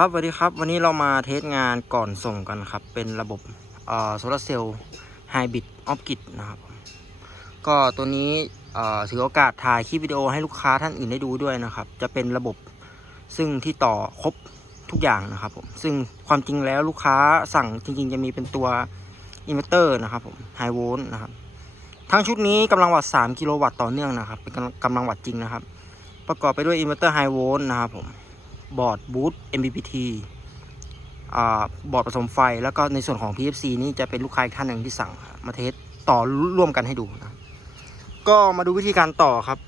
ครับสวัสดีครับ วันนี้เรามาเทสงานก่อนส่งกันครับ เป็นระบบโซลาร์เซลล์ไฮบริดออฟกิดนะครับผมก็ตัวนี้ถือโอกาสถ่ายคลิปวิดีโอให้ลูกค้าท่านอื่นได้ดูด้วยนะครับ จะเป็นระบบซึ่งที่ต่อครบทุกอย่างนะครับผม ซึ่งความจริงแล้วลูกค้าสั่งจริงๆ จะมีเป็นตัวอินเวอร์เตอร์นะครับผมไฮโวลต์นะครับ ทั้งชุดนี้กำลังวัตต์3กิโลวัตต์ต่อเนื่องนะครับ เป็นกำลังวัตต์จริงนะครับ ประกอบไปด้วยอินเวอร์เตอร์ไฮโวลต์นะครับผม บอร์ดบูท MPPT บอร์ดผสมไฟ แล้วก็ในส่วนของ PFC นี่จะเป็นลูกค้าอีกท่านหนึ่งที่สั่งมาเทสต่อร่วมกันให้ดูนะก็มาดูวิธีการต่อครับ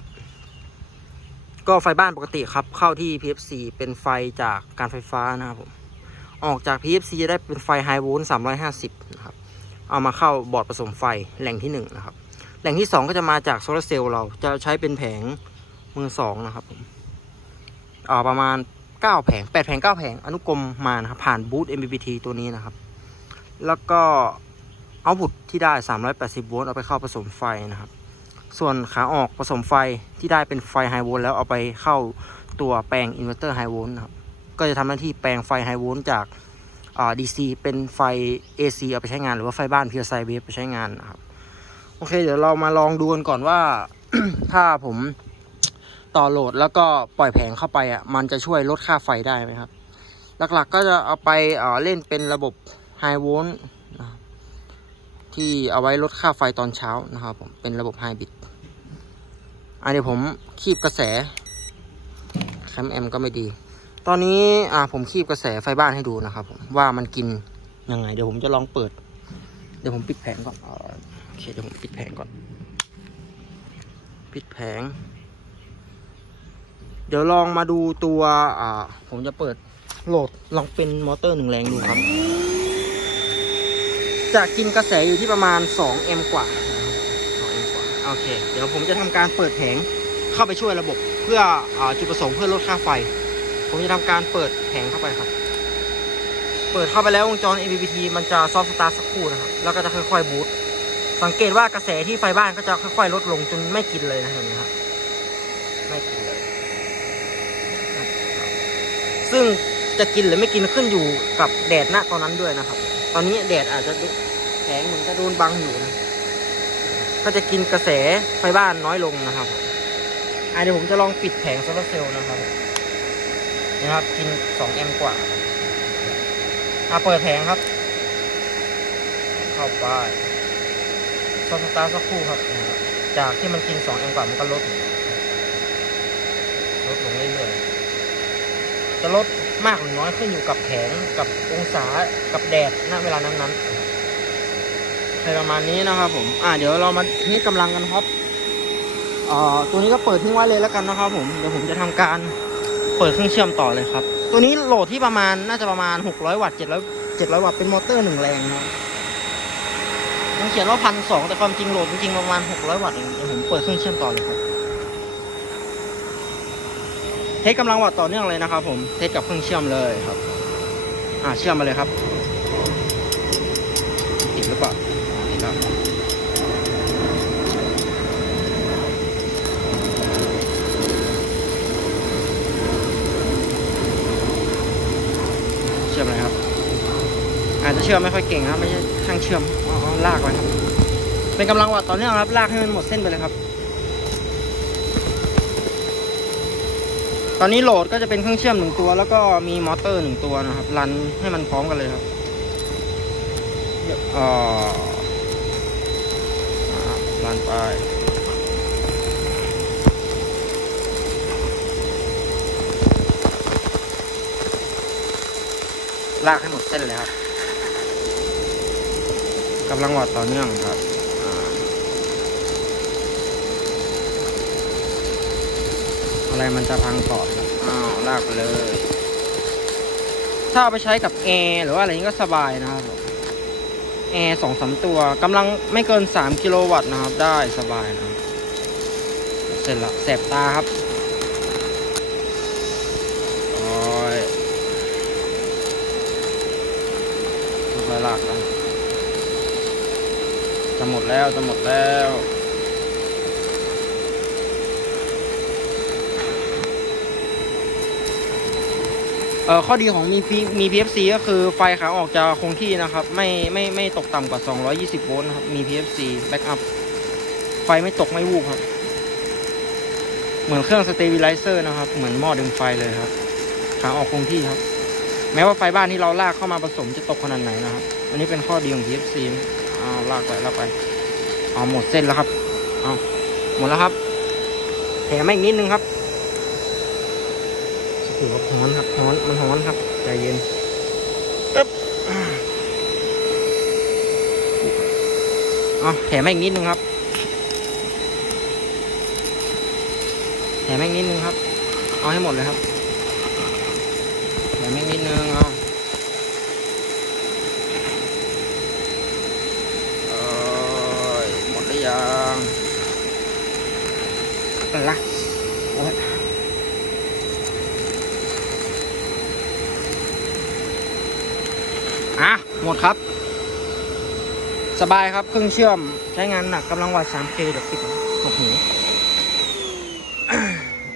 ก็ไฟบ้านปกติครับ เข้าที่ PFC เป็นไฟจากการไฟฟ้านะครับผมออกจาก PFC จะได้เป็นไฟไฮโวลต์350 นะครับ เอามาเข้าบอร์ดผสมไฟแหล่งที่ 1 นะครับ แหล่งที่ 2 ก็จะมาจากโซลาร์เซลล์เราจะใช้เป็นแผงมือสองนะครับผมอ่าประมาณ 9แผง8แผง9แผงอนุกรมมานะครับผ่านบูท MPPT ตัวนี้นะครับ แล้วก็เอาบุตที่ได้ 380 โวลต์เอาไปเข้าผสมไฟนะครับ ส่วนขาออกผสมไฟที่ได้เป็นไฟไฮโวลต์แล้วเอาไปเข้าตัวแปลงอินเวอร์เตอร์ไฮโวลต์นะครับก็จะทำหน้าที่แปลงไฟไฮโวลต์จากอ่า DC เป็นไฟ AC เอาไปใช้งานหรือว่าไฟบ้านเพียร์ไซเวฟไปใช้งานนะครับ โอเค เดี๋ยวเรามาลองดูกันก่อนว่า ถ้าผม ต่อโหลด แล้วก็ปล่อยแผงเข้าไปอะมันจะช่วยลดค่าไฟได้ไหมครับ หลักๆก็จะเอาไปเอ่อเล่นเป็นระบบไฮโวลต์ที่เอาไว้ลดค่าไฟตอนเช้านะครับผมเป็นระบบไฮบริดอะเดี๋ยวผมคีบกระแสแคมแอมก็ไม่ดี ตอนนี้อ่าผมคีบกระแสไฟบ้านให้ดูนะครับผมว่ามันกินยังไง เดี๋ยวผมจะลองเปิด เดี๋ยวผมปิดแผงก่อนโอเคเดี๋ยวผมปิดแผงก่อน ปิดแผง เดี๋ยวลองมาดูตัวอ่าผมจะเปิดโหลดลองเป็นมอเตอร์หนึ่งแรงดูครับ จะกินกระแสอยู่ที่ประมาณ2แอมป์กว่า2แอมป์กว่า โอเค เดี๋ยวผมจะทำการเปิดแผงเข้าไปช่วยระบบเพื่ออาจุดประสงค์เพื่อลดค่าไฟ ผมจะทำการเปิดแผงเข้าไปครับ เปิดเข้าไปแล้ววงจร MPPT มันจะซอฟต์สตาร์ทสักครู่นะครับ แล้วก็จะค่อยๆบูตสังเกตว่ากระแสที่ไฟบ้านก็จะค่อยๆ ลดลงจนไม่กินเลยนะเห็นไหมครับไม่กินเลยนะครับ ซึ่งจะกินหรือไม่กินขึ้นอยู่กับแดดณตอนนั้นด้วยนะครับ ตอนนี้แดดอาจจะแสงมือนจะโดนบังอยู่นะก็จะกินกระแสไฟบ้านน้อยลงนะครับอะเดี๋ยวผมจะลองปิดแผงโซลาร์เซลล์นะครับนะครับกิน2แอมป์กว่าอะเปิดแผงครับ เข้าไปซอสตาร์ทสักครู่ครับนะครับ จากที่มันกิน2แอมป์กว่ามันก็ลดลงลดลงเรื่อยๆ จะลดมากหรือน้อยขึ้นอยู่กับแผงกับองศากับแดดณเวลานั้นๆในประมาณนี้นะครับผมอ่าเดี๋ยวเรามาเทสกำลังกันครับอ่อตัวนี้ก็เปิดทิ้งไว้เลยแล้วกันนะครับผมเดี๋ยวผมจะทำการเปิดเครื่องเชื่อมต่อเลยครับ ตัวนี้โหลดที่ประมาณน่าจะประมาณ 600 วัตต์700 700 วัตต์เป็นมอเตอร์หนึ่งแรงนะมันเขียนว่าพันสองแต่ความจริงโหลดจริงๆประมาณหกร้อยวัตต์เองเดี๋ยวผมเปิดเครื่องเชื่อมต่อเลยครับ เทสกำลังวัตต์ต่อเนื่องเลยนะครับ ผมเทสกับเครื่องเชื่อมเลยครับ อ่าเชื่อมมาเลยครับติดหรือเปล่าติดแล้วเชื่อมเลยครับ อาจจะเชื่อมไม่ค่อยเก่งครับไม่ใช่ช่างเชื่อมอ๋อลากไว้ครับเป็นกำลังวัดต่อเนื่องครับลากให้มันหมดเส้นไปเลยครับ ตอนนี้โหลดก็จะเป็นเครื่องเชื่อมหนึ่งตัว แล้วก็มีมอเตอร์หนึ่งตัวนะครับ รันให้มันพร้อมกันเลยครับเอ่ออ่ารันไปลากให้หมดเส้นเลยครับกำลังวัดต่อเนื่องครับอะไรมันจะพังก่อน อ้าวลากไปเลย ถ้าเอาไปใช้กับแอร์หรือว่าอะไรนี้ก็สบายนะครับแอร์สองสามตัวกำลังไม่เกิน 3 กิโลวัตต์นะครับ ได้สบายนะเสร็จละแสบตาครับอ้ยค่อยลากกันจะหมดแล้ว จะหมดแล้ว เอ่อข้อดีของมีมี PFC ก็คือไฟขาออกจะคงที่นะครับ ไม่ไม่ไม่ตกต่ำกว่า 220 โวลต์นะครับ มี PFC backup ไฟไม่ตกไม่วูบครับ เหมือนเครื่อง stabilizer นะครับ เหมือนหม้อดึงไฟเลยครับ ขาออกคงที่ครับ แม้ว่าไฟบ้านที่เราลากเข้ามาผสมจะตกขนาดไหนนะครับ อันนี้เป็นข้อดีของ PFC นะอ้าวลากไปลากไปเอาหมดเส้นแล้วครับเอาหมดแล้วครับแถมมาอีกนิดนึงครับ ถือว่าฮ้อนครับฮ้อนมันฮ้อนครับใจเย็นอึ๊บเอาแถมมาอีกนิดนึงครับแถมมาอีกนิดนึงครับ เอาให้หมดเลยครับแถมอีกนิดนึงเอาเอยหมดหรือยังอะไรโอ้ยอะ หมดครับ สบายครับเครื่องเชื่อมใช้งานหนักกำลังวัด 3K เดี๋ยวปิดหกหู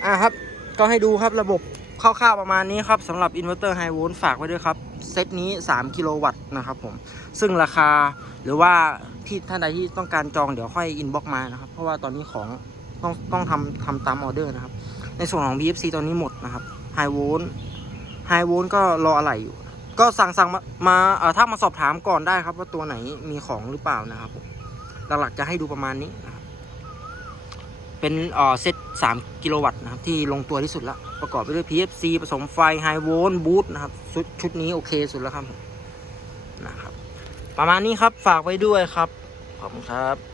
อะครับ ก็ให้ดูครับระบบคร่าวๆประมาณนี้ครับสำหรับอินเวอร์เตอร์ไฮโวลต์ฝากไว้ด้วยครับ เซตนี้ 3 กิโลวัตต์นะครับผม ซึ่งราคาหรือว่าที่ท่านใดที่ต้องการจองเดี๋ยวค่อยอินบ็อกมานะครับ เพราะว่าตอนนี้ของต้องต้องทำทำตามออเดอร์นะครับ ในส่วนของ BFC ตอนนี้หมดนะครับไฮโวลต์ไฮโวลต์ก็รออะไรอยู่ ก็สั่งสั่งมามาเอ่อถ้ามาสอบถามก่อนได้ครับ ว่าตัวไหนมีของหรือเปล่านะครับผมหลักๆจะให้ดูประมาณนี้นะครับเป็นเอ่อเซต3กิโลวัตต์นะครับ ที่ลงตัวที่สุดละประกอบไปด้วย PFC ผสมไฟไฮโวลต์บูทนะครับชุดชุดนี้โอเคสุดแล้วครับนะครับ ประมาณนี้ครับฝากไว้ด้วยครับ ขอบคุณครับ